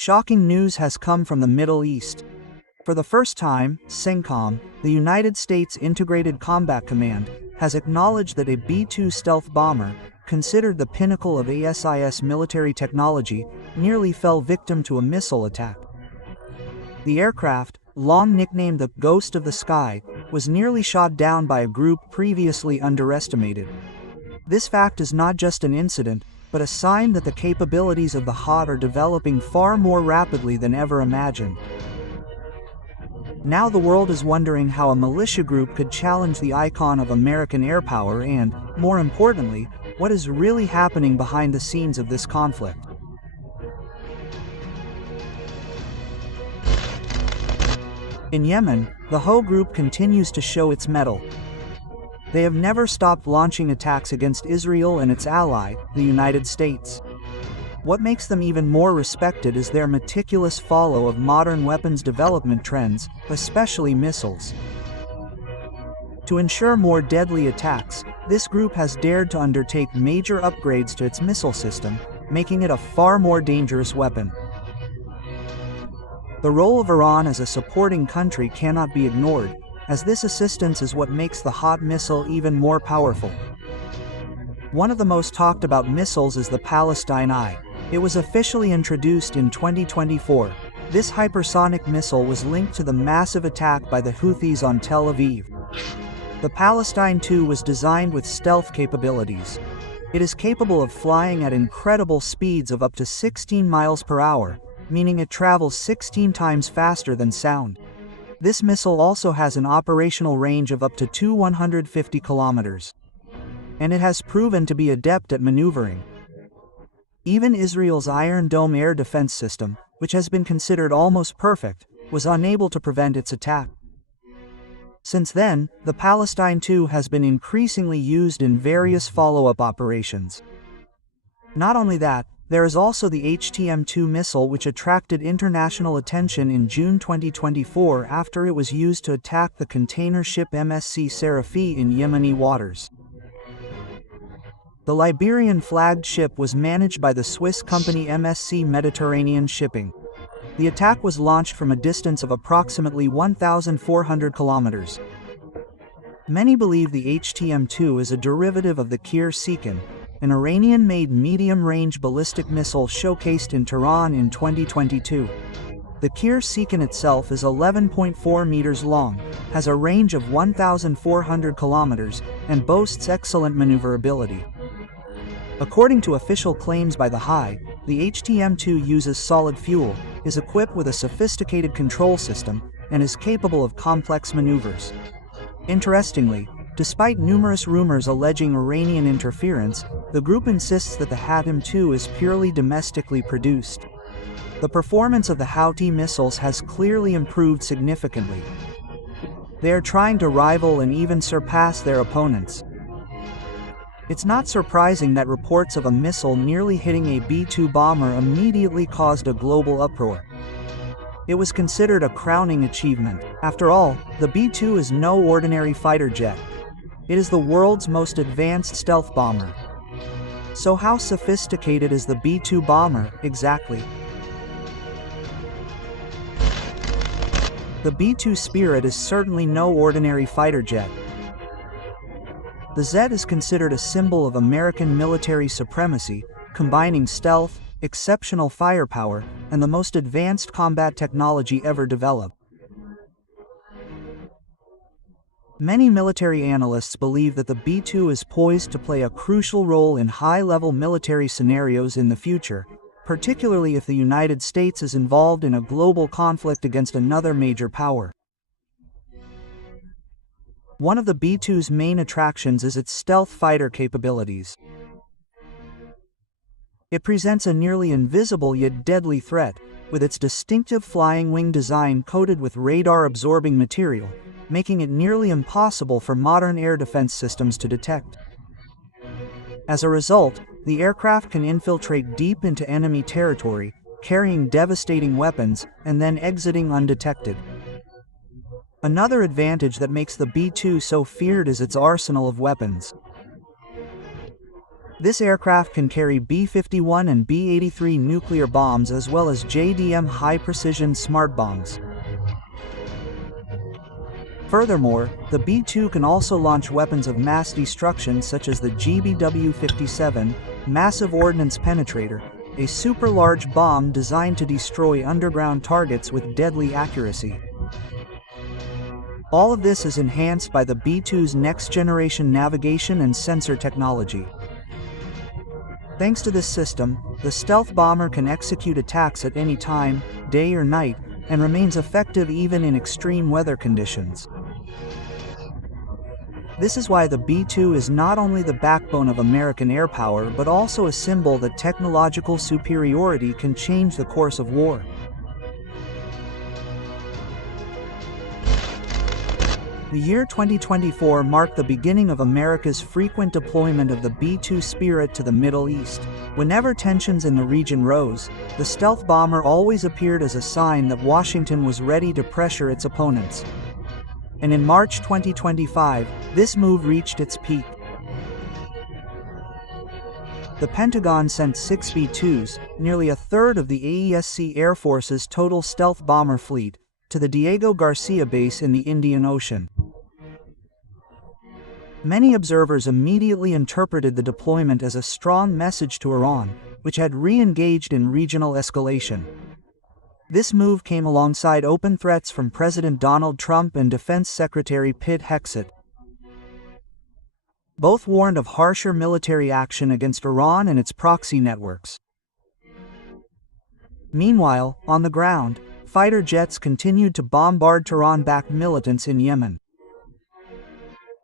Shocking news has come from the Middle East. For the first time, CENTCOM, the United States Integrated Combat Command, has acknowledged that a B-2 stealth bomber, considered the pinnacle of ASIS military technology, nearly fell victim to a missile attack. The aircraft, long nicknamed the Ghost of the Sky, was nearly shot down by a group previously underestimated. This fact is not just an incident, but a sign that the capabilities of the Houthis are developing far more rapidly than ever imagined. Now the world is wondering how a militia group could challenge the icon of American air power and, more importantly, what is really happening behind the scenes of this conflict. In Yemen, the Houthi group continues to show its mettle. They have never stopped launching attacks against Israel and its ally, the United States. What makes them even more respected is their meticulous follow of modern weapons development trends, especially missiles. To ensure more deadly attacks, this group has dared to undertake major upgrades to its missile system, making it a far more dangerous weapon. The role of Iran as a supporting country cannot be ignored, as this assistance is what makes the Houthi missile even more powerful. One of the most talked about missiles is the Palestine I. It was officially introduced in 2024. This hypersonic missile was linked to the massive attack by the Houthis on Tel Aviv. The Palestine II was designed with stealth capabilities. It is capable of flying at incredible speeds of up to 16 miles per hour, meaning it travels 16 times faster than sound. This missile also has an operational range of up to 150 kilometers. And it has proven to be adept at maneuvering. Even Israel's Iron Dome air defense system, which has been considered almost perfect, was unable to prevent its attack. Since then, the Palestine II has been increasingly used in various follow-up operations. Not only that, there is also the HTM-2 missile, which attracted international attention in June 2024 after it was used to attack the container ship MSC Serafi in Yemeni waters. The Liberian-flagged ship was managed by the Swiss company MSC Mediterranean Shipping. The attack was launched from a distance of approximately 1,400 kilometers. Many believe the HTM-2 is a derivative of the Kir-Sekin, an Iranian-made medium-range ballistic missile showcased in Tehran in 2022. The Kir-Sekin itself is 11.4 meters long, has a range of 1,400 kilometers, and boasts excellent maneuverability. According to official claims by the Houthi, the HTM-2 uses solid fuel, is equipped with a sophisticated control system, and is capable of complex maneuvers. Interestingly, despite numerous rumors alleging Iranian interference, the group insists that the HTM-2 is purely domestically produced. The performance of the Houthi missiles has clearly improved significantly. They are trying to rival and even surpass their opponents. It's not surprising that reports of a missile nearly hitting a B-2 bomber immediately caused a global uproar. It was considered a crowning achievement. After all, the B-2 is no ordinary fighter jet. It is the world's most advanced stealth bomber. So how sophisticated is the B-2 bomber, exactly? The B-2 Spirit is certainly no ordinary fighter jet. The Z is considered a symbol of American military supremacy, combining stealth, exceptional firepower, and the most advanced combat technology ever developed. Many military analysts believe that the B-2 is poised to play a crucial role in high-level military scenarios in the future, particularly if the United States is involved in a global conflict against another major power. One of the B-2's main attractions is its stealth fighter capabilities. It presents a nearly invisible yet deadly threat, with its distinctive flying wing design coated with radar-absorbing material, making it nearly impossible for modern air defense systems to detect. As a result, the aircraft can infiltrate deep into enemy territory, carrying devastating weapons, and then exiting undetected. Another advantage that makes the B-2 so feared is its arsenal of weapons. This aircraft can carry B-51 and B-83 nuclear bombs as well as JDM high-precision smart bombs. Furthermore, the B-2 can also launch weapons of mass destruction such as the GBW-57, Massive Ordnance Penetrator, a super-large bomb designed to destroy underground targets with deadly accuracy. All of this is enhanced by the B-2's next-generation navigation and sensor technology. Thanks to this system, the stealth bomber can execute attacks at any time, day or night, and remains effective even in extreme weather conditions. This is why the B-2 is not only the backbone of American air power but also a symbol that technological superiority can change the course of war. The year 2024 marked the beginning of America's frequent deployment of the B-2 Spirit to the Middle East. Whenever tensions in the region rose, the stealth bomber always appeared as a sign that Washington was ready to pressure its opponents. And in March 2025, this move reached its peak. The Pentagon sent 6 B-2s, nearly a third of the AESC Air Force's total stealth bomber fleet, to the Diego Garcia base in the Indian Ocean. Many observers immediately interpreted the deployment as a strong message to Iran, which had re-engaged in regional escalation. This move came alongside open threats from President Donald Trump and Defense Secretary Pete Hegseth. Both warned of harsher military action against Iran and its proxy networks. Meanwhile, on the ground, fighter jets continued to bombard Tehran-backed militants in Yemen.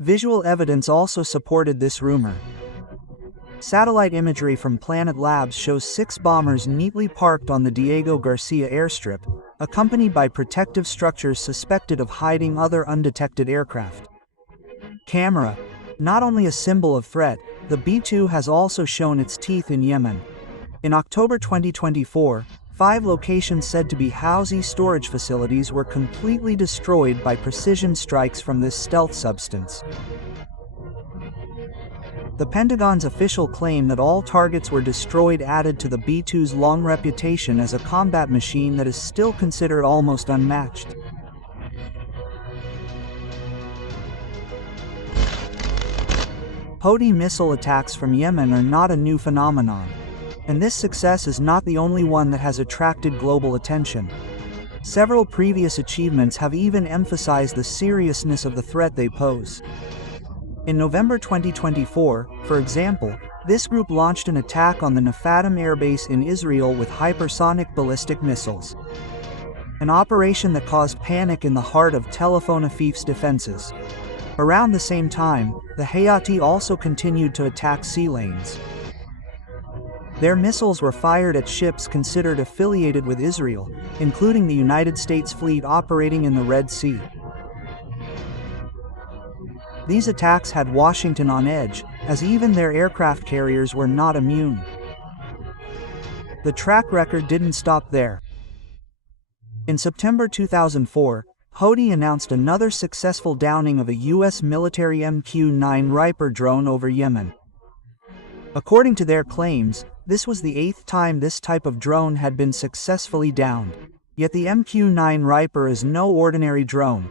Visual evidence also supported this rumor. Satellite imagery from Planet Labs shows 6 bombers neatly parked on the Diego Garcia airstrip, accompanied by protective structures suspected of hiding other undetected aircraft. Camera. Not only a symbol of threat, the B-2 has also shown its teeth in Yemen. In October 2024, 5 locations said to be Houthi storage facilities were completely destroyed by precision strikes from this stealth substance. The Pentagon's official claim that all targets were destroyed added to the B-2's long reputation as a combat machine that is still considered almost unmatched. Houthi missile attacks from Yemen are not a new phenomenon. And this success is not the only one that has attracted global attention. Several previous achievements have even emphasized the seriousness of the threat they pose. In November 2024, for example, this group launched an attack on the Nefatim airbase in Israel with hypersonic ballistic missiles. An operation that caused panic in the heart of Tel Aviv's defenses. Around the same time, the Houthi also continued to attack sea lanes. Their missiles were fired at ships considered affiliated with Israel, including the United States fleet operating in the Red Sea. These attacks had Washington on edge, as even their aircraft carriers were not immune. The track record didn't stop there. In September 2004, Houthi announced another successful downing of a U.S. military MQ-9 Reaper drone over Yemen. According to their claims, this was the 8th time this type of drone had been successfully downed. Yet the MQ-9 Reaper is no ordinary drone.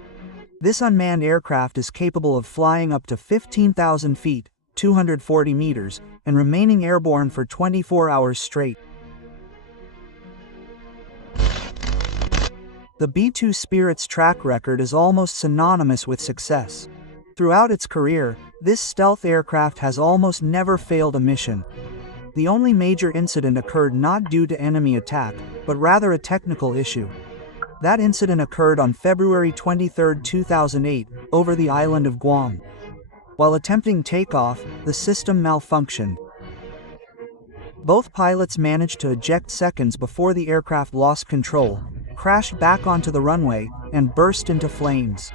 This unmanned aircraft is capable of flying up to 15,000 feet, 240 meters, and remaining airborne for 24 hours straight. The B-2 Spirit's track record is almost synonymous with success. Throughout its career, this stealth aircraft has almost never failed a mission. The only major incident occurred not due to enemy attack, but rather a technical issue. That incident occurred on February 23, 2008, over the island of Guam. While attempting takeoff, the system malfunctioned. Both pilots managed to eject seconds before the aircraft lost control, crashed back onto the runway, and burst into flames.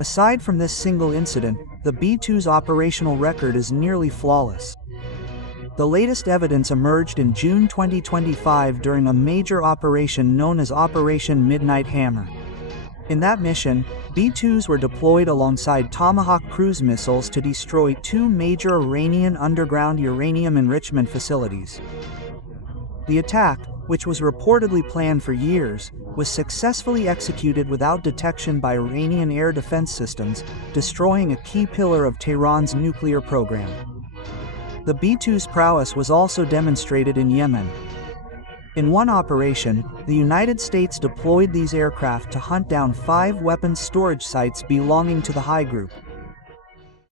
Aside from this single incident, the B-2's operational record is nearly flawless. The latest evidence emerged in June 2025 during a major operation known as Operation Midnight Hammer. In that mission, B-2s were deployed alongside Tomahawk cruise missiles to destroy two major Iranian underground uranium enrichment facilities. The attack, which was reportedly planned for years, was successfully executed without detection by Iranian air defense systems, destroying a key pillar of Tehran's nuclear program. The B-2's prowess was also demonstrated in Yemen. In one operation, the United States deployed these aircraft to hunt down 5 weapons storage sites belonging to the Houthi group.